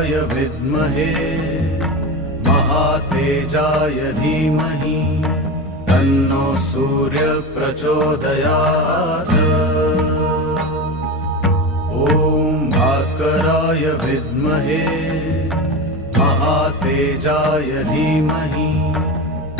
भास्कराय विद्महे महातेजाय धीमहि तन्नो सूर्य प्रचोदयात्। ॐ भास्कराय विद्महे महातेजाय धीमहि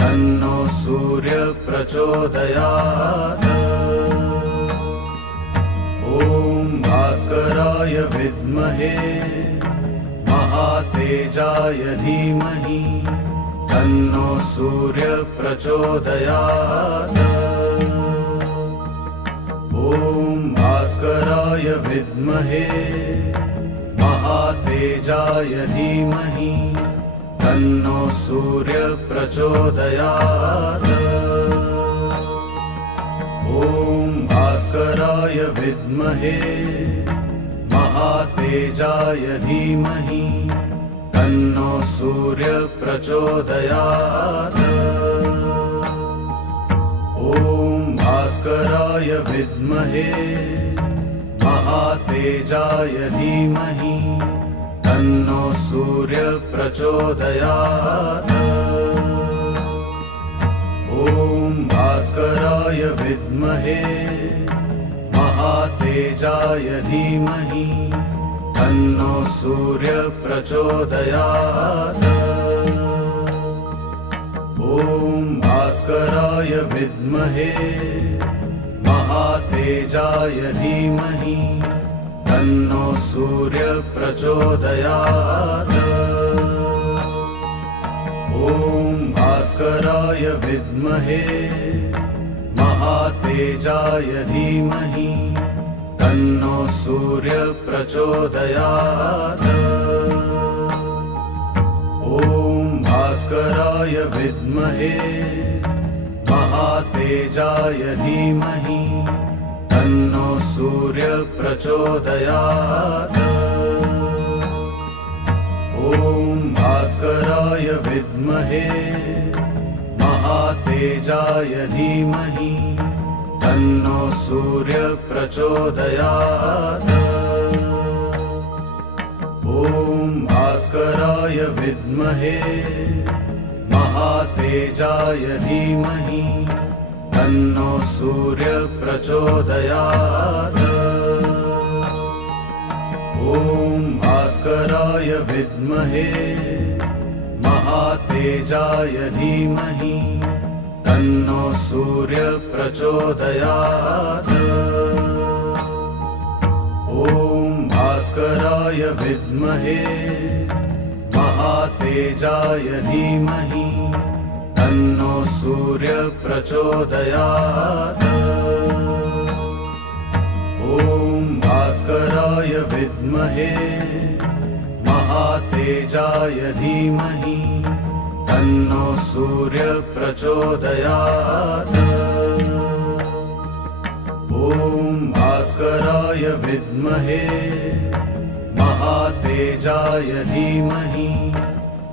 तन्नो सूर्य प्रचोदयात्। ॐ भास्कराय विद्महे महातेजाय धीमहि तन्नो सूर्य प्रचोदयात्। ॐ भास्कराय विद्महे महातेजाय धीमहि तन्नो सूर्य प्रचोदयात्। ॐ भास्कराय विद्महे महातेजाय धीमहि तन्नो सूर्य प्रचोदयात्। ॐ भास्कराय विद्महे महातेजाय धीमहि तन्नो सूर्य प्रचोदयात्। ॐ भास्कराय विद्महे महातेजाय धीमहि तन्नो सूर्य प्रचोदयात्। ॐ भास्कराय विद्महे महातेजाय धीमहि तन्नो सूर्य प्रचोदयात्। ॐ भास्कराय विद्महे महातेजाय धीमहि तन्नो सूर्य प्रचोदयात्। ॐ भास्कराय विद्महे महातेजाय धीमहि तन्नो सूर्य प्रचोदयात्। ॐ भास्कराय विद्महे महातेजाय धीमहि तन्नो सूर्य प्रचोदयात्। ॐ भास्कराय विद्महे महातेजाय धीमहि तन्नो सूर्य प्रचोदयात्। ॐ भास्कराय विद्महे महातेजाय धीमहि तन्नो सूर्य प्रचोदयात्। ॐ भास्कराय विद्महे महातेजाय धीमहि तन्नो सूर्य प्रचोदयात्। ॐ भास्कराय विद्महे महातेजाय धीमहि तन्नो सूर्य प्रचोदयात्। ॐ भास्कराय विद्महे महातेजाय धीमहि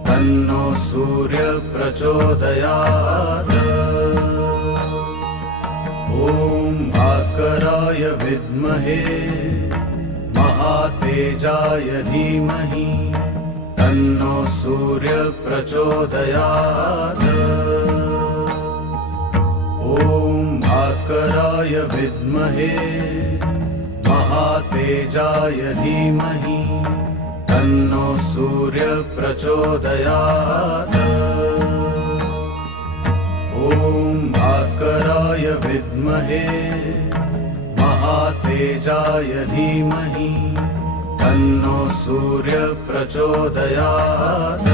तन्नो सूर्य प्रचोदयात्। ॐ भास्कराय विद्महे महातेजाय धीमहि तन्नो सूर्य प्रचोदयात्। ॐ भास्कराय विद्महे महातेजाय धीमहि तन्नो सूर्य प्रचोदयात्। ॐ भास्कराय विद्महे महातेजाय धीमहि तन्नो सूर्य प्रचोदयात्।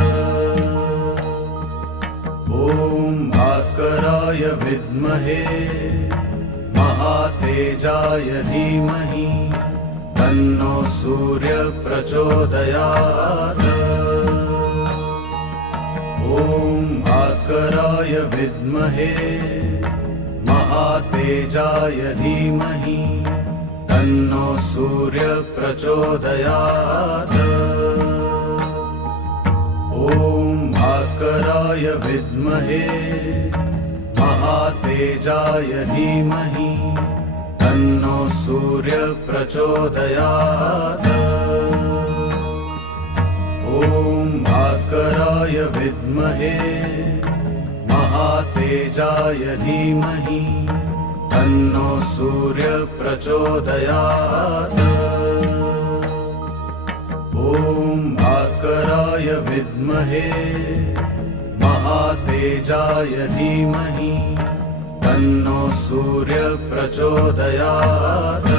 ॐ भास्कराय विद्महे महातेजाय धीमहि तन्नो सूर्य प्रचोदयात्। ॐ भास्कराय विद्महे महातेजाय धीमहि तन्नो सूर्य प्रचोदयात्। ॐ भास्कराय विद्महे महातेजाय धीमहि तन्नो सूर्य प्रचोदयात्। विद्महे महातेजाय धीमहि तन्नो सूर्य प्रचोदयात्। ॐ भास्कराय विद्महे महातेजाय धीमहि तन्नो सूर्य प्रचोदयात्।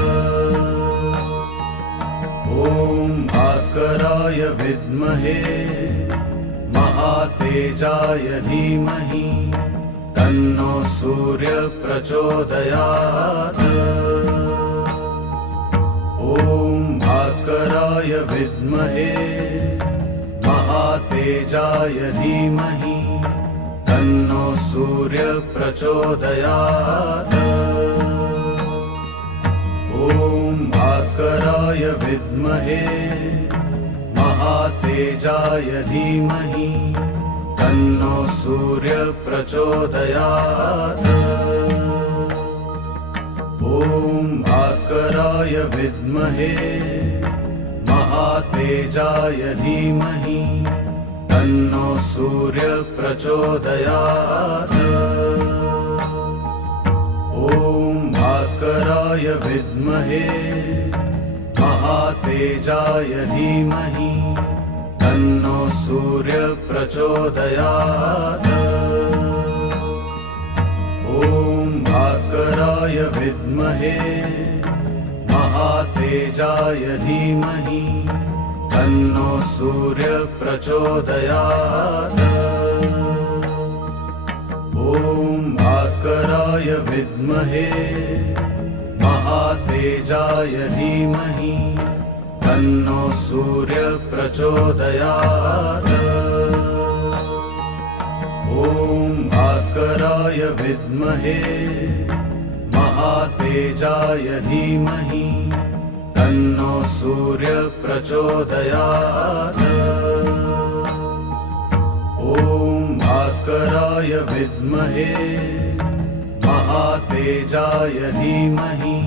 ॐ भास्कराय विद्महे महातेजाय धीमहि तन्नो सूर्य प्रचोदयात्। ॐ भास्कराय विद्महे महातेजाय धीमहि तन्नो सूर्य प्रचोदयात्। ॐ भास्कराय विद्महे महातेजाय धीमहि तन्नो सूर्य प्रचोदयात्। ॐ भास्कराय विद्महे महातेजाय धीमहि तन्नो सूर्य प्रचोदयात्। ॐ भास्कराय विद्महे महातेजाय धीमहि तन्नो सूर्य प्रचोदयात्। ॐ भास्कराय विद्महे महातेजाय धीमहि तन्नो सूर्य प्रचोदयात्। ॐ भास्कराय विद्महे महातेजाय धीमहि तन्नो सूर्य प्रचोदयात्। ॐ भास्कराय विद्महे महातेजाय धीमहि तन्नो सूर्य प्रचोदयात्। ॐ भास्कराय विद्महे महातेजाय धीमहि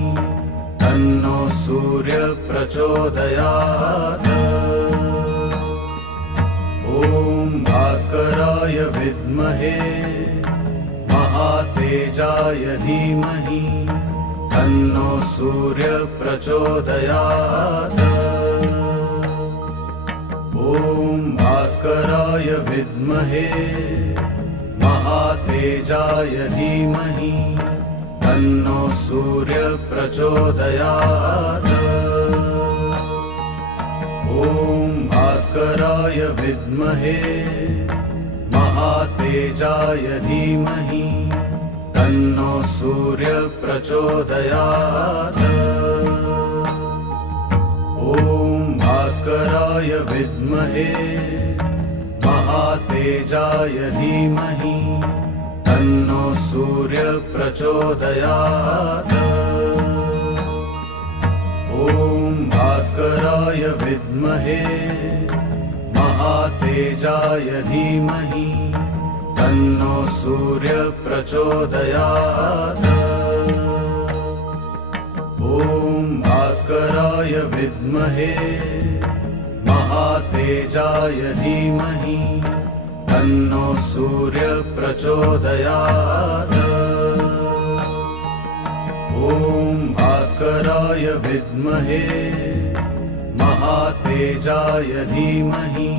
तन्नो सूर्य प्रचोदयात्। ॐ भास्कराय विद्महे महातेजाय धीमहि तन्नो सूर्य प्रचोदयात्। ॐ भास्कराय विद्महे महातेजाय धीमहि तन्नो सूर्य प्रचोदयात्। ॐ भास्कराय विद्महे महातेजाय धीमहि तन्नो सूर्य प्रचोदयात्। ॐ भास्कराय विद्महे महातेजाय धीमहि तन्नो सूर्य प्रचोदयात्। ॐ भास्कराय विद्महे महातेजाय धीमहि तन्नो सूर्य प्रचोदयात्। ॐ भास्कराय विद्महे महातेजाय धीमहि तन्नो सूर्य प्रचोदयात्। ॐ भास्कराय विद्महे महातेजाय धीमहि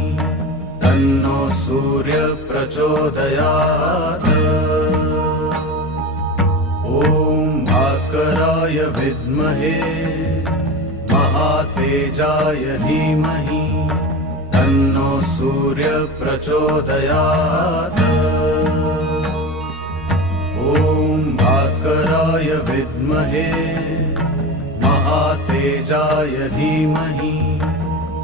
तन्नो सूर्य प्रचोदयात्। ॐ भास्कराय विद्महे महातेजाय धीमहि तन्नो सूर्य प्रचोदयात्। ॐ भास्कराय विद्महे महातेजाय धीमहि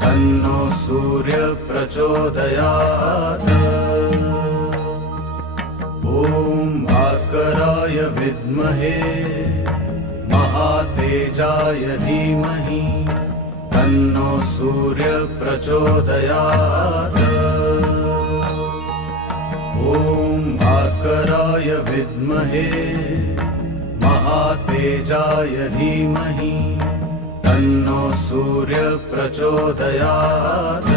तन्नो सूर्य प्रचोदयात्। ॐ भास्कराय विद्महे महातेजाय धीमहि तन्नो सूर्य प्रचोदयात्। ॐ भास्कराय विद्महे महातेजाय धीमहि तन्नो सूर्य प्रचोदयात्।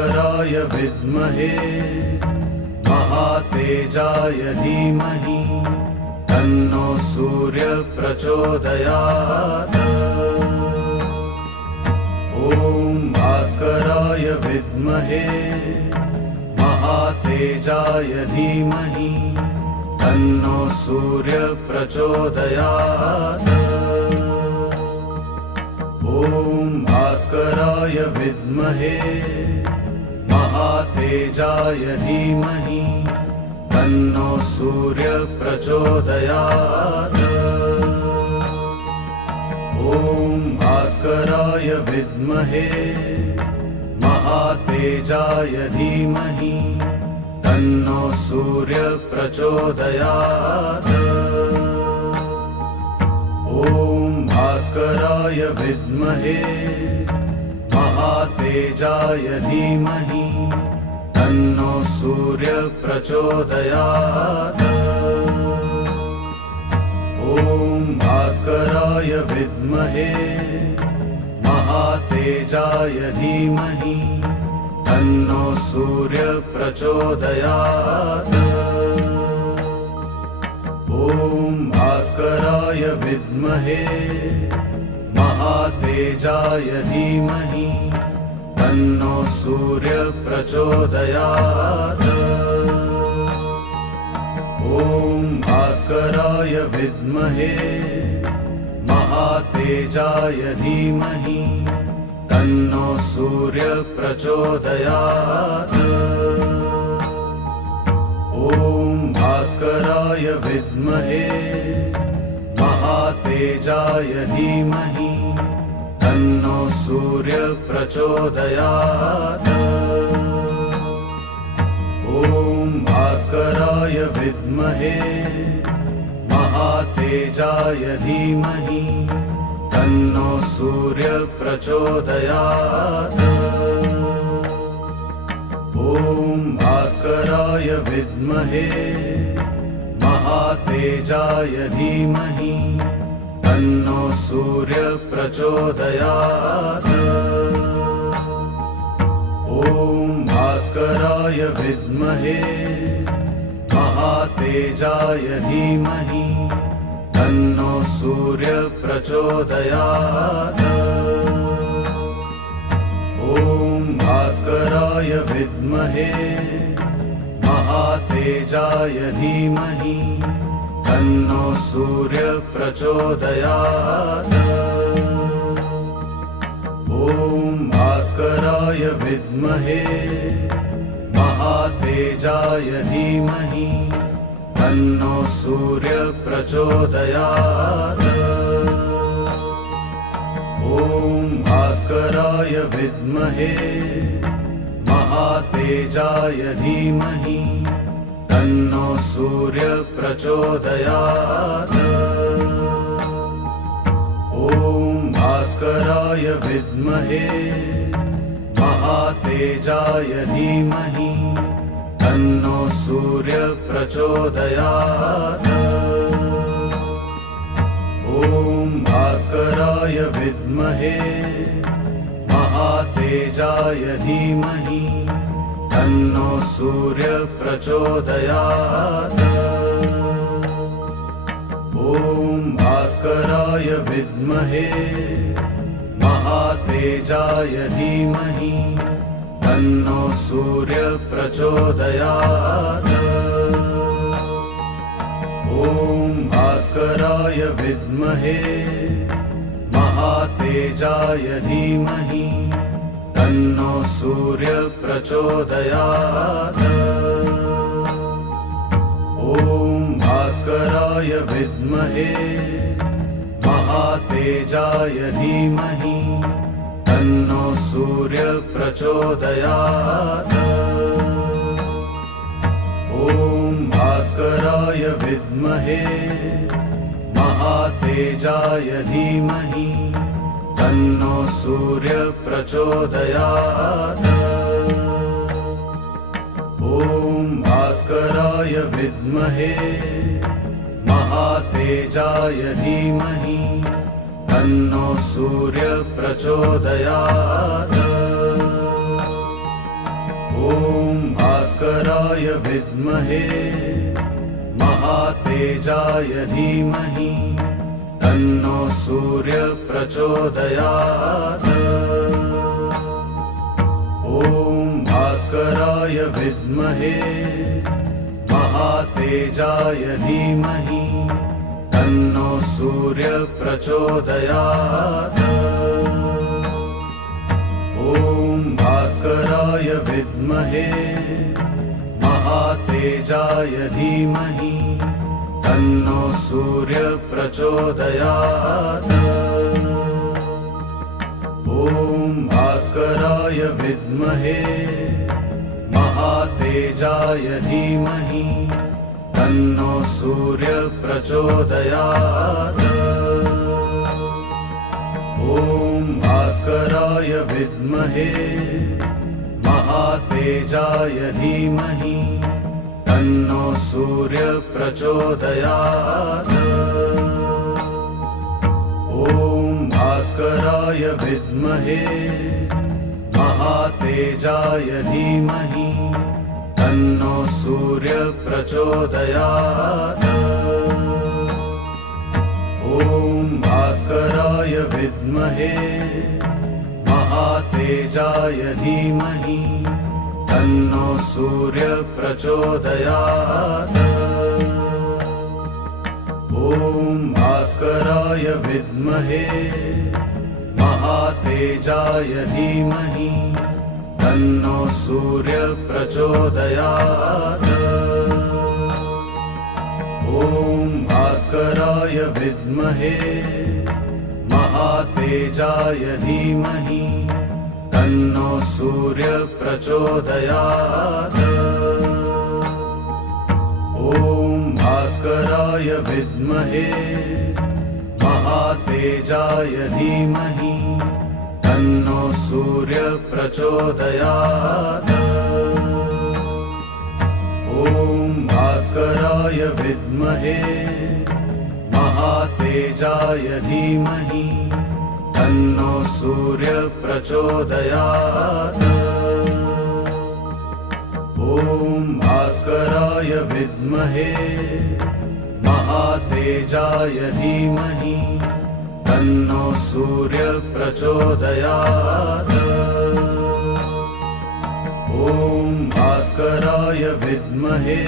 भास्कराय विद्महे महातेजाय धीमहि तन्नो सूर्य प्रचोदयात्। ॐ भास्कराय विद्महे महातेजाय धीमहि तन्नो सूर्य प्रचोदयात्। ॐ भास्कराय विद्महे महातेजाय धीमहि तन्नो सूर्य प्रचोदयात्। ॐ भास्कराय विद्महे महातेजाय धीमहि तन्नो सूर्य प्रचोदयात्। ॐ भास्कराय विद्महे महातेजाय धीमहि तन्नो सूर्य प्रचोदयात्। ॐ भास्कराय विद्महे महातेजाय धीमहि तन्नो सूर्य प्रचोदयात्। ॐ भास्कराय विद्महे महातेजाय धीमहि तन्नो सूर्य प्रचोदयात्। ॐ भास्कराय विद्महे महातेजाय धीमहि तन्नो सूर्य प्रचोदयात्। ॐ भास्कराय विद्महे महातेजाय धीमहि तन्नो सूर्य प्रचोदयात्। ॐ भास्कराय विद्महे महातेजाय धीमहि तन्नो सूर्य प्रचोदयात्। ॐ भास्कराय विद्महे महातेजाय धीमहि तन्नो सूर्य प्रचोदयात्। ॐ भास्कराय विद्महे महातेजाय धीमहि तन्नो सूर्य प्रचोदयात्। ॐ भास्कराय विद्महे महातेजाय धीमहि तन्नो सूर्य प्रचोदयात्। ॐ भास्कराय विद्महे महातेजाय धीमहि तन्नो सूर्य प्रचोदयात्। ॐ भास्कराय विद्महे महातेजाय धीमहि तन्नो सूर्य प्रचोदयात्। ॐ भास्कराय विद्महे महातेजाय धीमहि तन्नो सूर्य प्रचोदयात्। ॐ भास्कराय विद्महे महातेजाय धीमहि तन्नो सूर्य प्रचोदयात्। ॐ भास्कराय विद्महे महातेजाय धीमहि तन्नो सूर्य प्रचोदयात्। ॐ भास्कराय विद्महे महातेजाय धीमहि तन्नो सूर्य प्रचोदयात्। ॐ भास्कराय विद्महे महातेजाय धीमहि तन्नो सूर्य प्रचोदयात्। ॐ भास्कराय विद्महे महातेजाय धीमहि तन्नो सूर्य प्रचोदयात्। ॐ भास्कराय विद्महे महातेजाय धीमहि तन्नो सूर्य प्रचोदयात्। भास्कराय विद्महे महातेजाय धीमहि तन्नो सूर्य प्रचोदयात्। ॐ भास्कराय विद्महे महातेजाय धीमहि तन्नो सूर्य प्रचोदयात्। ॐ भास्कराय विद्महे महातेजाय धीमहि तन्नो सूर्य प्रचोदयात्। ॐ भास्कराय विद्महे महातेजाय धीमहि तन्नो सूर्य प्रचोदयात्। ॐ भास्कराय विद्महे महातेजाय धीमहि तन्नो सूर्य प्रचोदयात्। ॐ भास्कराय विद्महे महातेजाय धीमहि तन्नो सूर्य प्रचोदयात्। ॐ भास्कराय विद्महे महातेजाय धीमहि तन्नो सूर्य प्रचोदयात्। ॐ भास्कराय विद्महे महातेजाय धीमहि तन्नो सूर्य प्रचोदयात्। ॐ भास्कराय विद्महे महातेजाय धीमहि तन्नो सूर्य प्रचोदयात्। ॐ भास्कराय विद्महे महातेजाय धीमहि तन्नो सूर्य प्रचोदयात्। ॐ भास्कराय विद्महे महातेजाय धीमहि तन्नो सूर्य प्रचोदयात्। ॐ भास्कराय विद्महे महातेजाय धीमहि तन्नो सूर्य प्रचोदयात्। ॐ भास्कराय विद्महे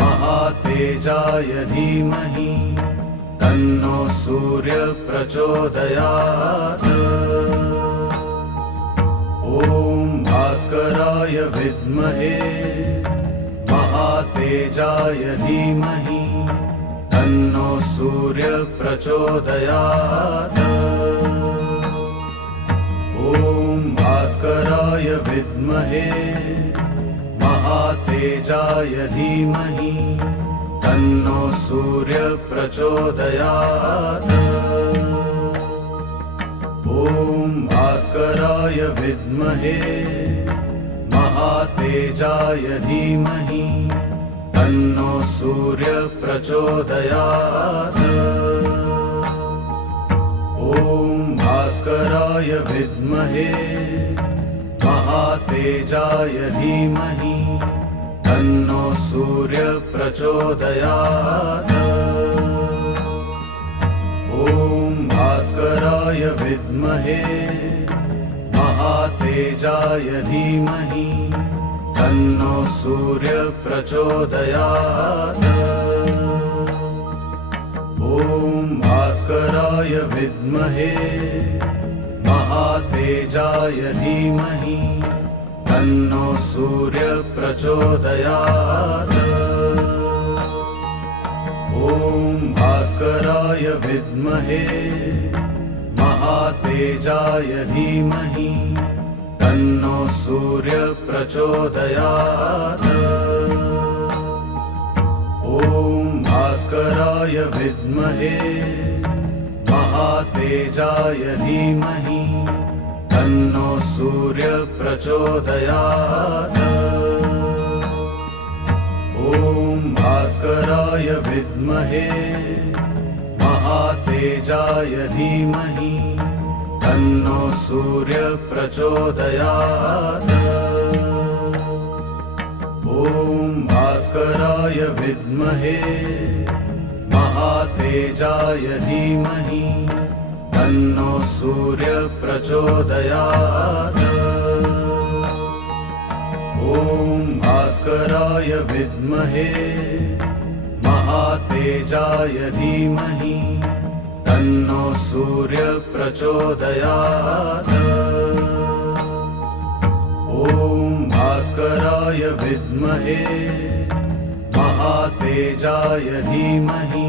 महातेजाय धीमहि तन्नो सूर्य प्रचोदयात्। ॐ भास्कराय विद्महे महातेजाय धीमहि तन्नो सूर्य प्रचोदयात्। ॐ भास्कराय विद्महे महातेजाय धीमहि तन्नो सूर्य प्रचोदयात्। ॐ भास्कराय विद्महे महातेजाय धीमहि तन्नो सूर्य प्रचोदयात्। ॐ भास्कराय विद्महे महातेजाय धीमहि तन्नो सूर्य प्रचोदयात्। ॐ भास्कराय विद्महे महातेजाय धीमहि तन्नो सूर्य प्रचोदयात्। ॐ भास्कराय विद्महे महातेजाय धीमहि तन्नो सूर्य प्रचोदयात्। ॐ भास्कराय विद्महे महातेजाय धीमहि तन्नो सूर्य प्रचोदयात्। ॐ भास्कराय विद्महे महातेजाय धीमहि तन्नो सूर्य प्रचोदयात्। ॐ भास्कराय विद्महे महातेजाय धीमहि तन्नो सूर्य प्रचोदयात्। ॐ भास्कराय विद्महे महातेजाय धीमहि तन्नो सूर्य प्रचोदयात्। ॐ भास्कराय विद्महे महातेजाय धीमहि तन्नो सूर्य प्रचोदयात्। ॐ भास्कराय विद्महे महातेजाय धीमहि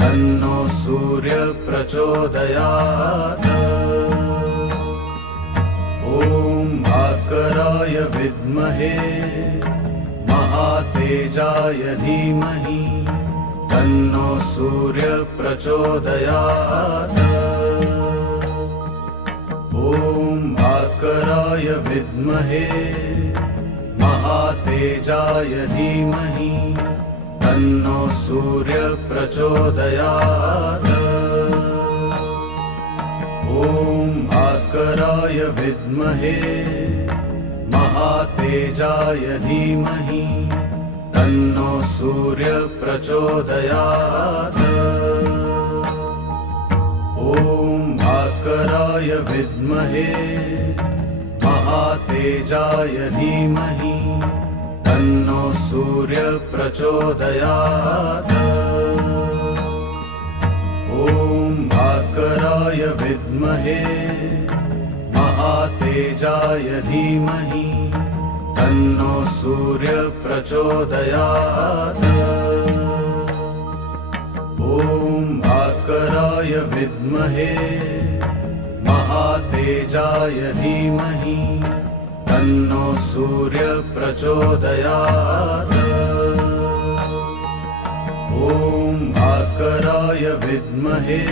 तन्नो सूर्य प्रचोदयात्। ॐ भास्कराय विद्महे महातेजाय धीमहि तन्नो सूर्य प्रचोदयात्। ॐ भास्कराय विद्महे महातेजाय धीमहि तन्नो सूर्य प्रचोदयात्। ॐ भास्कराय विद्महे महातेजाय धीमहि तन्नो सूर्य प्रचोदयात्। ॐ भास्कराय विद्महे महातेजाय धीमहि तन्नो सूर्य प्रचोदयात्। ॐ भास्कराय विद्महे महातेजाय धीमहि तन्नो सूर्य प्रचोदयात्। ॐ भास्कराय विद्महे महातेजाय धीमहि तन्नो सूर्य प्रचोदयात्। ॐ भास्कराय विद्महे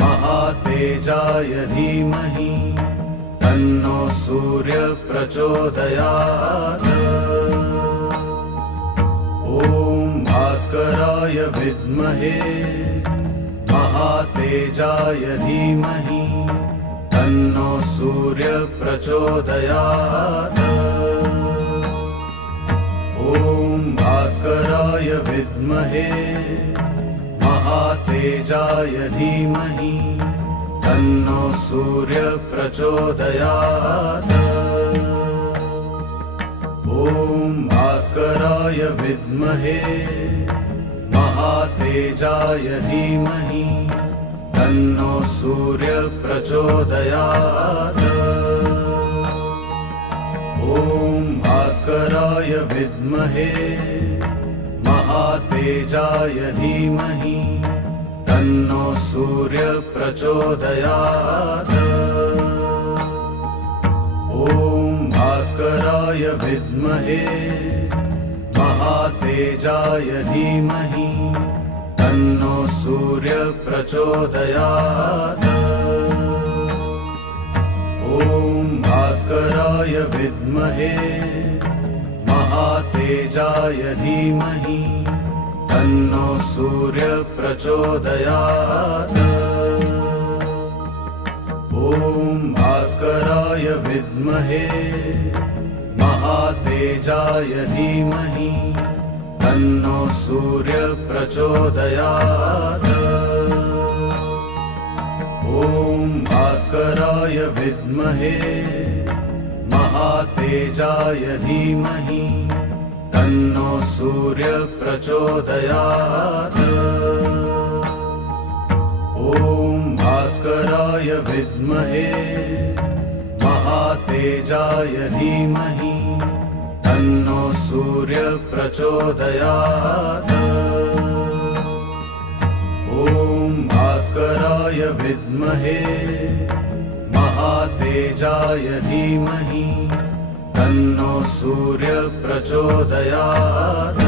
महातेजाय धीमहि तन्नो सूर्य प्रचोदयात्। ॐ भास्कराय विद्महे महातेजाय धीमहि तन्नो सूर्य प्रचोदयात्। ॐ भास्कराय विद्महे महातेजाय धीमहि तन्नो सूर्य प्रचोदयात्। ॐ भास्कराय विद्महे महातेजाय धीमहि तन्नो सूर्य प्रचोदयात्। ॐ भास्कराय विद्महे महातेजाय धीमहि तन्नो सूर्य प्रचोदयात्। ॐ भास्कराय विद्महे महातेजाय धीमहि तन्नो सूर्य प्रचोदयात्। ॐ भास्कराय विद्महे महातेजाय धीमहि तन्नो सूर्य प्रचोदयात्। ॐ भास्कराय विद्महे महातेजाय धीमहि तन्नो सूर्य प्रचोदयात्। ॐ भास्कराय विद्महे महातेजाय धीमहि तन्नो सूर्य प्रचोदयात्। ॐ भास्कराय विद्महे महातेजाय धीमहि तन्नो सूर्य प्रचोदयात्। ॐ भास्कराय विद्महे महातेजाय धीमहि तन्नो सूर्य प्रचोदयात्।